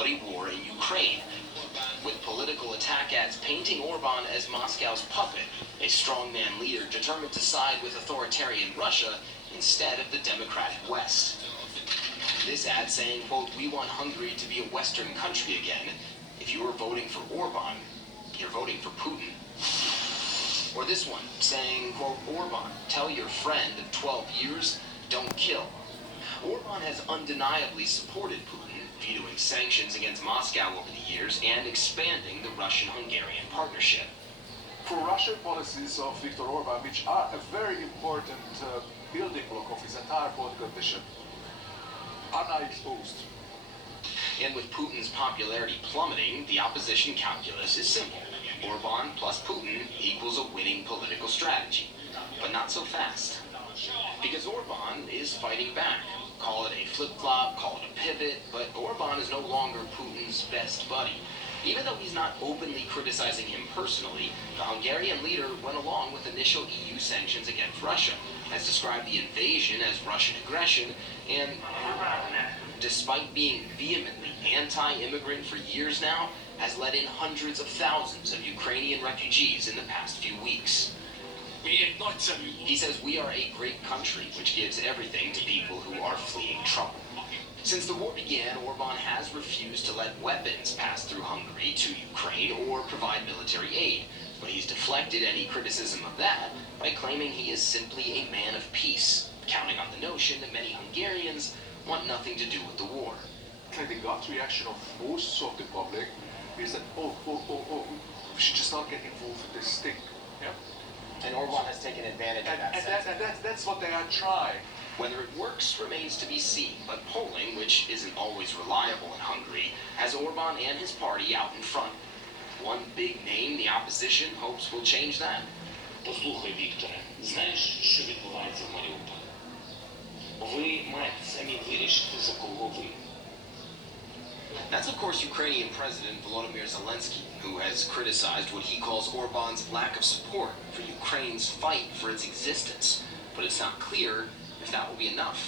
bloody war in Ukraine, with political attack ads painting Orban as Moscow's puppet, a strongman leader determined to side with authoritarian Russia instead of the democratic West. This ad saying, quote, "We want Hungary to be a Western country again. If you are voting for Orban, you're voting for Putin." Or this one saying, quote, "Orban, tell your friend of 12 years, don't kill." Orban has undeniably supported Putin, vetoing sanctions against Moscow over the years and expanding the Russian-Hungarian partnership. Pro-Russian policies of Viktor Orban, which are a very important building block of his entire political vision, are now exposed. And with Putin's popularity plummeting, the opposition calculus is simple. Orban plus Putin equals a winning political strategy. But not so fast. Because Orban is fighting back. Call it a flip-flop, call it a pivot, but Orban is no longer Putin's best buddy. Even though he's not openly criticizing him personally, the Hungarian leader went along with initial EU sanctions against Russia, has described the invasion as Russian aggression, and despite being vehemently anti-immigrant for years now, has let in hundreds of thousands of Ukrainian refugees in the past few weeks. He says we are a great country which gives everything to people who are fleeing trouble. Since the war began, Orban has refused to let weapons pass through Hungary to Ukraine or provide military aid, but he's deflected any criticism of that by claiming he is simply a man of peace, counting on the notion that many Hungarians want nothing to do with the war. The gut reaction of most of the public is that, oh, we should just not get involved with this thing. Yeah? And Orban has taken advantage of that. And that's what they are trying. Whether it works remains to be seen, but polling, which isn't always reliable in Hungary, has Orban and his party out in front. One big name the opposition hopes will change that. Послухай, Вікторе, знаєш, що відбувається в Маріуполі? Ви маєте самі вирішити, за кого ви. That's, of course, Ukrainian President Volodymyr Zelensky, who has criticized what he calls Orban's lack of support for Ukraine's fight for its existence. But it's not clear if that will be enough.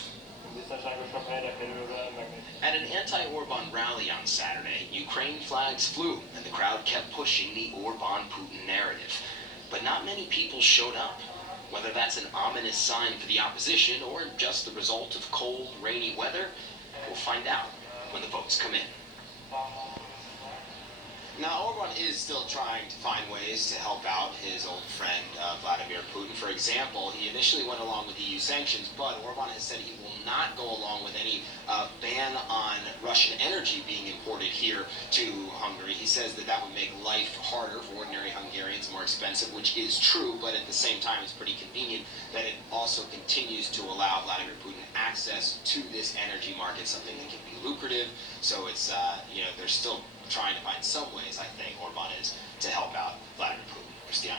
At an anti-Orban rally on Saturday, Ukraine flags flew, and the crowd kept pushing the Orban-Putin narrative. But not many people showed up. Whether that's an ominous sign for the opposition or just the result of cold, rainy weather, we'll find out when the votes come in. Now, Orban is still trying to find ways to help out his old friend Vladimir Putin. For example, he initially went along with EU sanctions, but Orban has said he will not go along with any ban on Russian energy being imported here to Hungary. He says that that would make life harder for ordinary Hungarians, more expensive, which is true, but at the same time it's pretty convenient that it also continues to allow Vladimir Putin access to this energy market, something that can be lucrative. So it's, they're still trying to find some ways, I think, Orban is, to help out Vladimir Putin. Christian.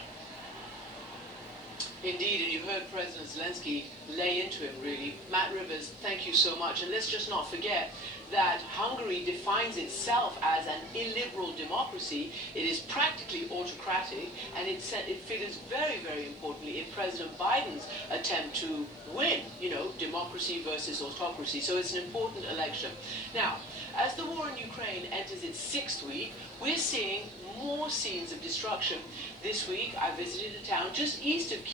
Indeed, and you heard President Zelensky lay into him, really. Matt Rivers, thank you so much. And let's just not forget that Hungary defines itself as an illiberal democracy. It is practically autocratic, and it figures very, very importantly in President Biden's attempt to win, democracy versus autocracy. So it's an important election. Now, as the war in Ukraine enters its 6th week, we're seeing more scenes of destruction. This week, I visited a town just east of